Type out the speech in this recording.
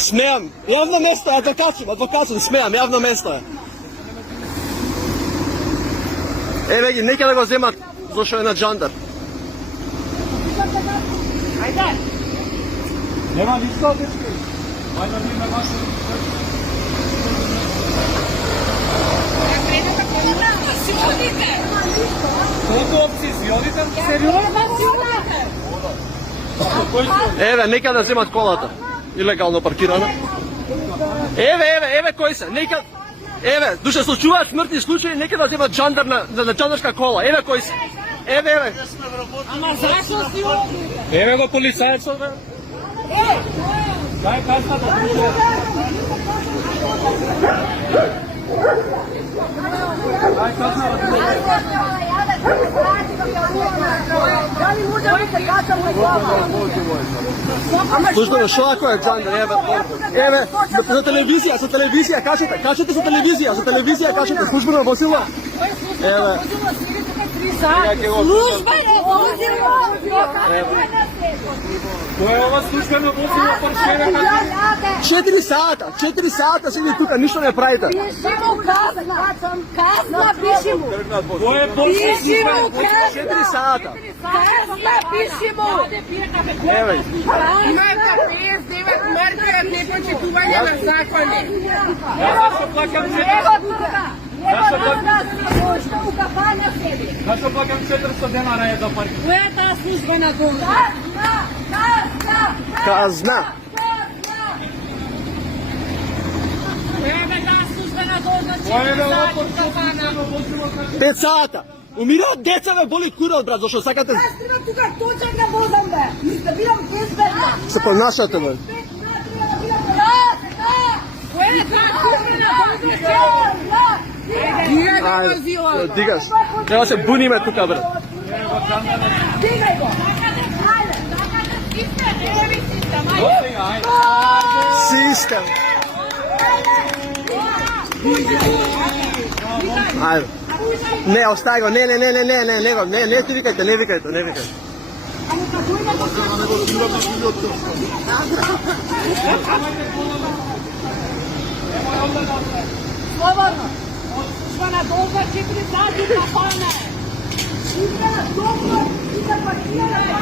Смеам, јавно место е, адвокат сум, смеам, јавно место е. Еве ги, нека да го земат, зашо е на джандар. Ајде! Нема ништо, дечки. Ајде да видиме вашето. Колку опции си одите? Еве, нека да земат колата. Илегално паркирана. Еве кој се, нека... Еве, душе случуваат смртни случаи, нека да земат джандар на джандарска кола. Еве кој се. Еве. Ама зашо си овде? Еве го полицајецот, бе. Дај касната, друже. Дај касната, друже. Дали може да се качам на глава? Слушно, шо ако е джандар, еве, за телевизија, кажете за телевизија, кажете, службено возило. Еве. Службено возило! Кој е ова службено возило, паршеве? 4 сата седи тука, ништо не правите. Пиши му казна пиши му. Кој е Пиши му 4 сата. казна пиши му. Еве. Имајте 59 маркера непочитување на закони. Зашо плакам 400 денара е за паркинг? Која е таа службена должност? Казна. Која е таа службена должност? Кој е да ова 5 сата. Умираат деца, бе, боли курот, брат, зашо сакате... Аз треба тука точак да возам, бе. Да бидам безбедна. Се понашате, бе. Која е таа службена должност? Ајде, дигаш. Треба се буниме тука, брат. Дигай го. Систем. Ајде. Не, остави го, не ти викајте, не викајте. Слободно. Службена должност 4 сати кафане. Службена должност и за паркиране.